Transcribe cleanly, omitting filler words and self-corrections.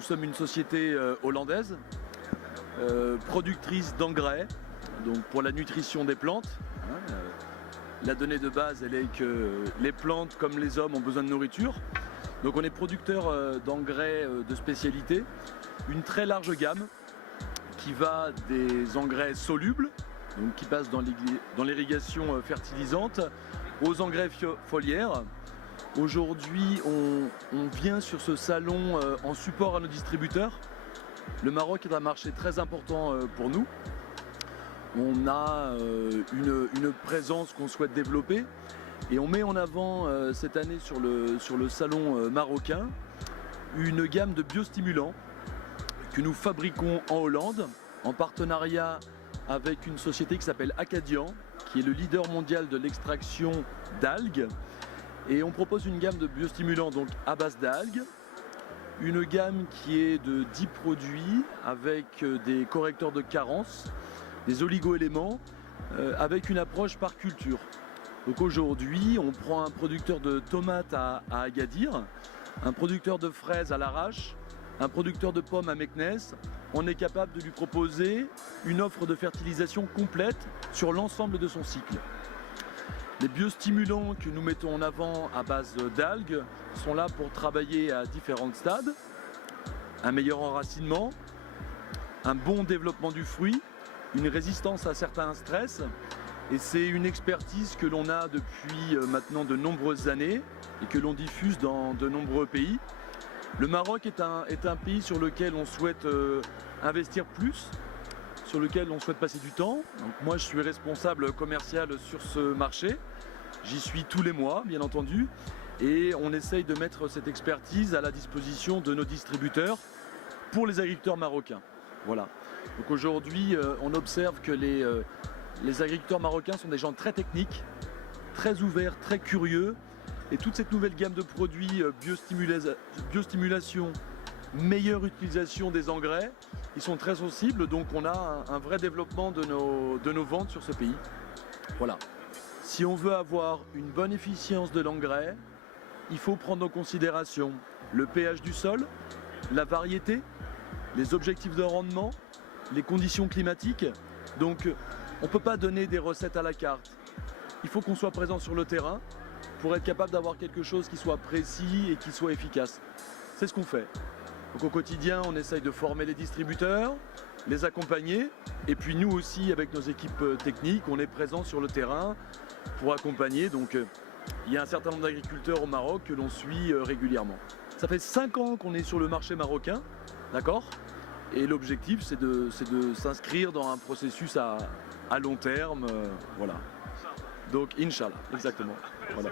nous sommes une société hollandaise, productrice d'engrais, donc pour la nutrition des plantes. La donnée de base, elle est que les plantes, comme les hommes, ont besoin de nourriture. Donc on est producteur d'engrais de spécialité, une très large gamme qui va des engrais solubles, donc qui passent dans l'irrigation fertilisante, aux engrais foliaires. Aujourd'hui, on vient sur ce salon en support à nos distributeurs. Le Maroc est un marché très important pour nous. On a une présence qu'on souhaite développer et on met en avant cette année sur le salon marocain une gamme de biostimulants que nous fabriquons en Hollande en partenariat avec une société qui s'appelle Acadian, qui est le leader mondial de l'extraction d'algues. Et on propose une gamme de biostimulants donc à base d'algues, une gamme qui est de 10 produits avec des correcteurs de carence, des oligo-éléments, avec une approche par culture. Donc aujourd'hui, on prend un producteur de tomates à Agadir, un producteur de fraises à Larache, un producteur de pommes à Meknès. On est capable de lui proposer une offre de fertilisation complète sur l'ensemble de son cycle. Les biostimulants que nous mettons en avant à base d'algues sont là pour travailler à différents stades. Un meilleur enracinement, un bon développement du fruit, une résistance à certains stress. Et c'est une expertise que l'on a depuis maintenant de nombreuses années et que l'on diffuse dans de nombreux pays. Le Maroc est un pays sur lequel on souhaite investir plus, sur lequel on souhaite passer du temps. Donc moi je suis responsable commercial sur ce marché. J'y suis tous les mois bien entendu et on essaye de mettre cette expertise à la disposition de nos distributeurs pour les agriculteurs marocains. Voilà. Donc aujourd'hui on observe que les agriculteurs marocains sont des gens très techniques, très ouverts, très curieux. Et toute cette nouvelle gamme de produits biostimulation, meilleure utilisation des engrais, ils sont très sensibles, donc on a un vrai développement de nos ventes sur ce pays. Voilà. Si on veut avoir une bonne efficience de l'engrais, il faut prendre en considération le pH du sol, la variété, les objectifs de rendement, les conditions climatiques. Donc on ne peut pas donner des recettes à la carte. Il faut qu'on soit présent sur le terrain pour être capable d'avoir quelque chose qui soit précis et qui soit efficace. C'est ce qu'on fait. Donc au quotidien, on essaye de former les distributeurs, les accompagner, et puis nous aussi, avec nos équipes techniques, on est présent sur le terrain pour accompagner. Donc il y a un certain nombre d'agriculteurs au Maroc que l'on suit régulièrement. Ça fait 5 ans qu'on est sur le marché marocain, d'accord ? Et l'objectif, c'est de s'inscrire dans un processus à long terme, voilà. Donc, Inch'Allah, exactement. Voilà.